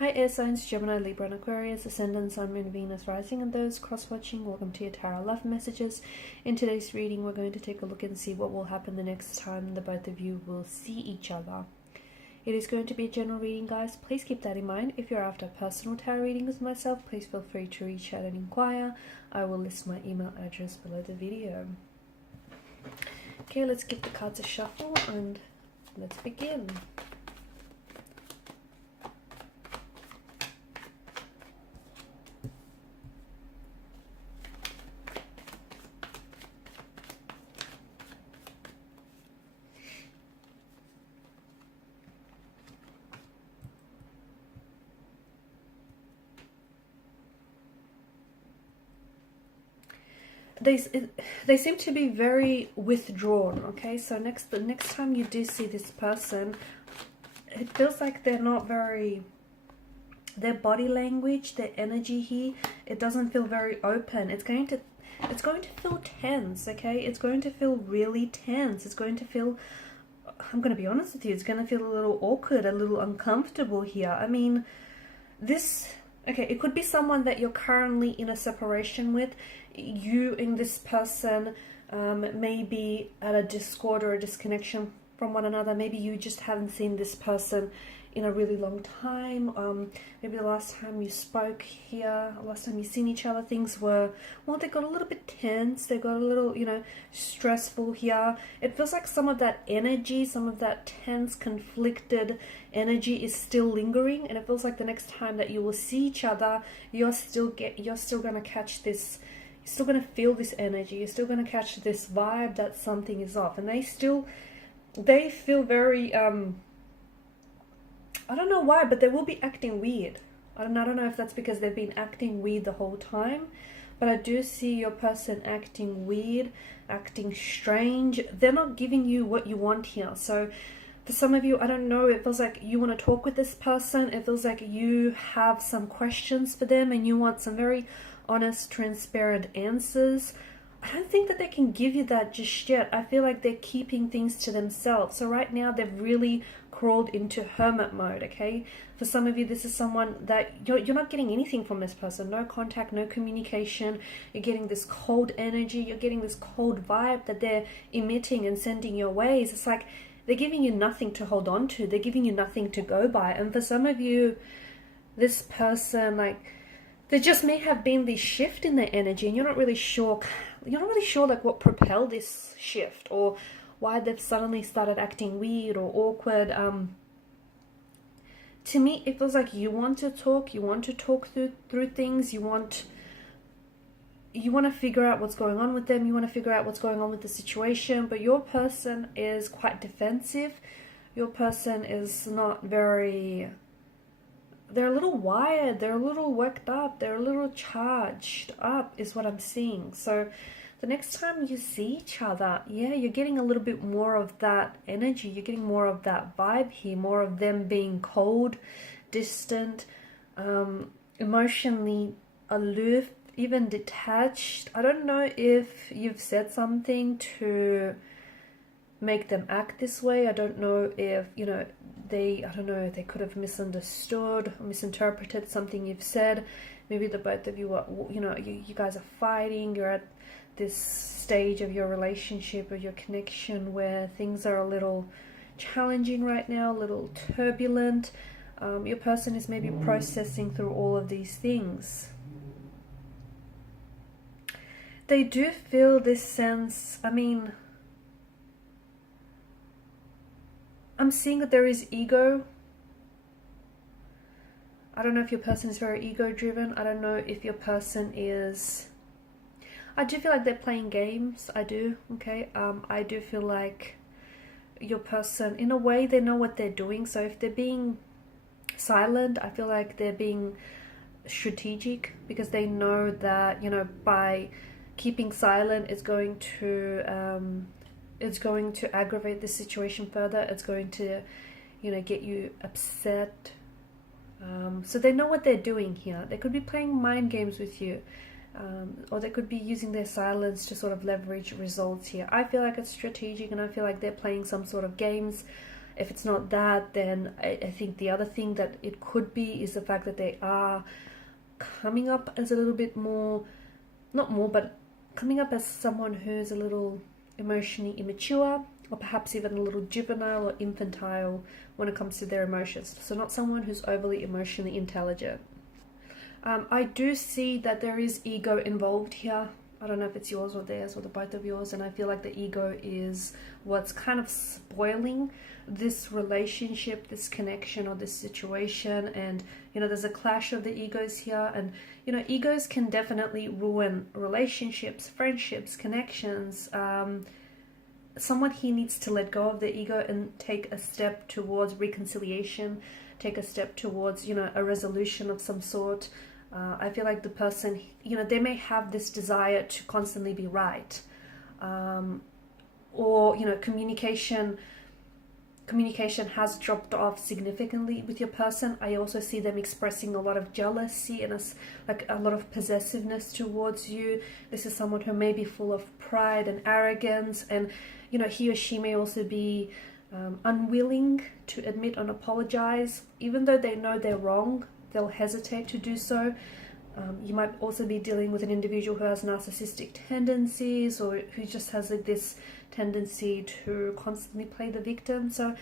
Hi air signs, Gemini, Libra and Aquarius, Ascendant, Sun, Moon, Venus, Rising, and those cross-watching. Welcome to your Tarot Love Messages. In today's reading, we're going to take a look and see what will happen the next time the both of you will see each other. It is going to be a general reading, guys. Please keep that in mind. If you're after a personal tarot reading with myself, please feel free to reach out and inquire. I will list my email address below the video. Okay, let's give the cards a shuffle and let's begin. They seem to be very withdrawn. Okay, so the next time you do see this person, it feels like they're not very, their body language, their energy here, it doesn't feel very open. It's going to feel tense. Okay, it's going to feel really tense. It's going to feel, I'm going to be honest with you, it's going to feel a little awkward, a little uncomfortable here. I mean, okay, it could be someone that you're currently in a separation with. You and this person may be at a discord or a disconnection from one another. Maybe you just haven't seen this person in a really long time. Maybe the last time you spoke here, last time you seen each other, things were, well, they got a little bit tense. They got a little, stressful here. It feels like some of that energy, some of that tense, conflicted energy is still lingering. And it feels like the next time that you will see each other, you're still going to catch this. You're still going to feel this energy. You're still going to catch this vibe that something is off. And they feel very, I don't know why, but they will be acting weird. I don't know if that's because they've been acting weird the whole time, but I do see your person acting weird, acting strange. They're not giving you what you want here. So for some of you, I don't know, it feels like you want to talk with this person. It feels like you have some questions for them and you want some very honest, transparent answers. I don't think that they can give you that just yet. I feel like they're keeping things to themselves. So right now they've really crawled into hermit mode, okay? For some of you, this is someone that you're not getting anything from this person. No contact, no communication. You're getting this cold energy. You're getting this cold vibe that they're emitting and sending your ways. It's like they're giving you nothing to hold on to. They're giving you nothing to go by. And for some of you, this person, like, there just may have been this shift in their energy and you're not really sure like what propelled this shift or why they've suddenly started acting weird or awkward. To me, it feels like you want to talk through things. You want to figure out what's going on with them. You want to figure out what's going on with the situation, but your person is quite defensive. Your person is not very, they're a little wired, they're a little worked up, they're a little charged up is what I'm seeing. So the next time you see each other, yeah, you're getting a little bit more of that energy. You're getting more of that vibe here, more of them being cold, distant, emotionally aloof, even detached. I don't know if you've said something to make them act this way. I don't know if, they could have misunderstood or misinterpreted something you've said. Maybe the both of you are, you guys are fighting. You're at this stage of your relationship or your connection where things are a little challenging right now, a little turbulent. Your person is maybe processing through all of these things. They do feel this sense, I'm seeing that there is ego. I don't know if your person is very ego driven. I don't know if your person is, I do feel like they're playing games. I do, okay? I do feel like your person, in a way, they know what they're doing. So if they're being silent, I feel like they're being strategic because they know that, by keeping silent, it's going to aggravate the situation further. It's going to, get you upset. So they know what they're doing here. They could be playing mind games with you. Or they could be using their silence to sort of leverage results here. I feel like it's strategic and I feel like they're playing some sort of games. If it's not that, then I think the other thing that it could be is the fact that they are coming up as a little bit more, not more, but coming up as someone who's a little emotionally immature, or perhaps even a little juvenile or infantile when it comes to their emotions. So not someone who's overly emotionally intelligent. I do see that there is ego involved here. I don't know if it's yours or theirs or the both of yours, and I feel like the ego is what's kind of spoiling this relationship, this connection, or this situation. And there's a clash of the egos here, and egos can definitely ruin relationships, friendships, connections. Someone here needs to let go of the ego and take a step towards reconciliation, take a step towards a resolution of some sort. I feel like the person, they may have this desire to constantly be right, or communication has dropped off significantly with your person. I also see them expressing a lot of jealousy and a lot of possessiveness towards you. This is someone who may be full of pride and arrogance, and he or she may also be unwilling to admit and apologize. Even though they know they're wrong, they'll hesitate to do so. You might also be dealing with an individual who has narcissistic tendencies, or who just has this tendency to constantly play the victim. So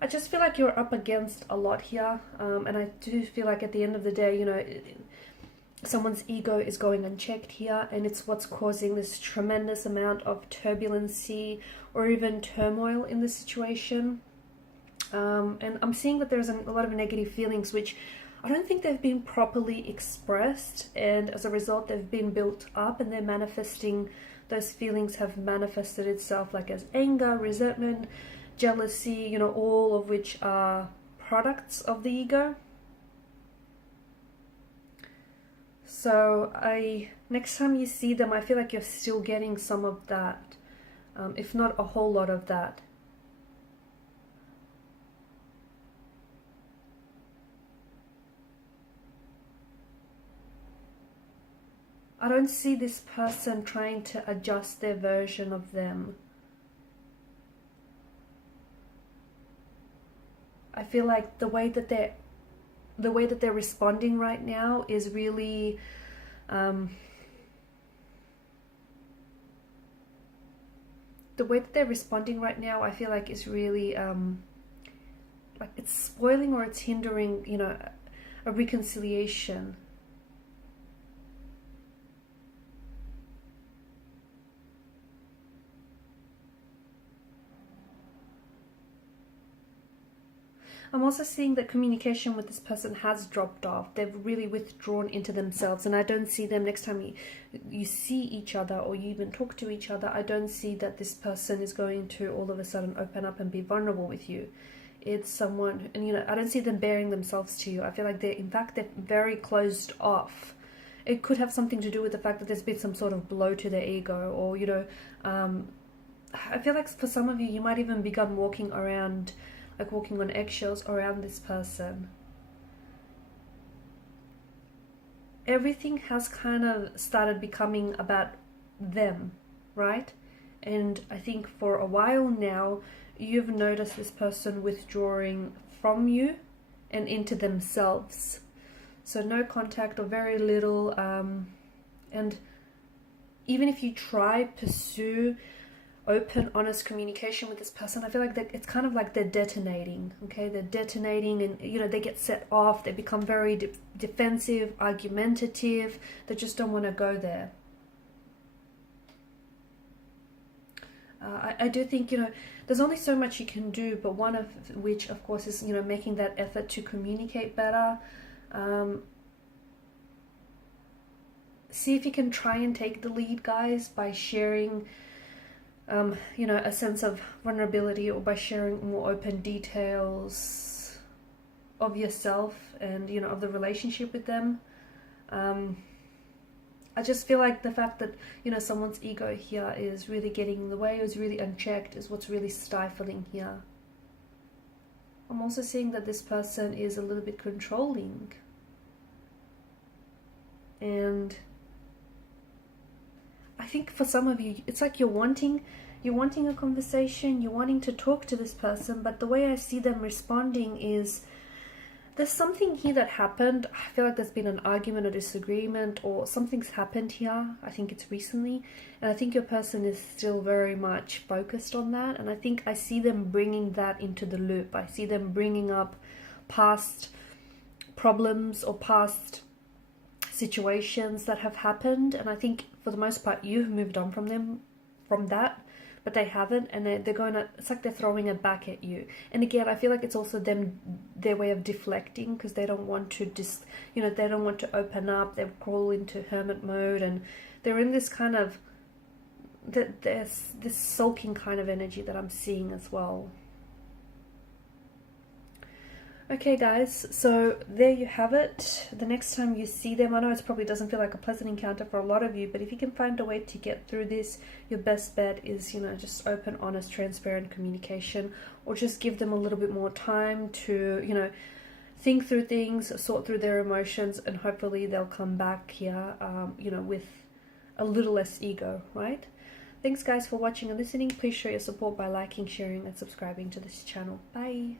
I just feel like you're up against a lot here, and I do feel like at the end of the day, someone's ego is going unchecked here, and it's what's causing this tremendous amount of turbulency or even turmoil in the situation. And I'm seeing that there's a lot of negative feelings which I don't think they've been properly expressed, and as a result they've been built up, and they're manifesting, those feelings have manifested itself like as anger, resentment, jealousy, all of which are products of the ego. So next time you see them, I feel like you're still getting some of that, if not a whole lot of that. I don't see this person trying to adjust their version of them. I feel like the way that they're responding right now is really the way that they're responding right now, I feel like is really like it's spoiling, or it's hindering, a reconciliation. I'm also seeing that communication with this person has dropped off. They've really withdrawn into themselves, and I don't see them next time you see each other or you even talk to each other. I don't see that this person is going to all of a sudden open up and be vulnerable with you. It's someone, and I don't see them bearing themselves to you. I feel like they're very closed off. It could have something to do with the fact that there's been some sort of blow to their ego, or I feel like for some of you, you might even become walking around, like walking on eggshells around this person. Everything has kind of started becoming about them, right? And I think for a while now, you've noticed this person withdrawing from you and into themselves. So no contact or very little. And even if you pursue open, honest communication with this person, I feel like it's kind of like they're detonating, okay? They're detonating, and they get set off, they become very defensive, argumentative, they just don't want to go there. I do think, there's only so much you can do, but one of which, of course, is, making that effort to communicate better. See if you can try and take the lead, guys, by sharing a sense of vulnerability, or by sharing more open details of yourself and, of the relationship with them. I just feel like the fact that, someone's ego here is really getting in the way, is really unchecked, is what's really stifling here. I'm also seeing that this person is a little bit controlling. And I think for some of you, it's like you're wanting You're wanting a conversation, you're wanting to talk to this person, but the way I see them responding is there's something here that happened. I feel like there's been an argument or disagreement, or something's happened here. I think it's recently. And I think your person is still very much focused on that. And I think I see them bringing that into the loop. I see them bringing up past problems or past situations that have happened. And I think for the most part, you've moved on from them, from that. But they haven't, and they're going to, it's like they're throwing it back at you. And again, I feel like it's also them, their way of deflecting, because they don't want to they don't want to open up. They crawl into hermit mode, and they're in this kind of, there's this sulking kind of energy that I'm seeing as well. Okay guys, so there you have it. The next time you see them, I know it probably doesn't feel like a pleasant encounter for a lot of you, but if you can find a way to get through this, your best bet is, just open, honest, transparent communication, or just give them a little bit more time to, think through things, sort through their emotions, and hopefully they'll come back here, with a little less ego, right? Thanks guys for watching and listening. Please show your support by liking, sharing, and subscribing to this channel. Bye.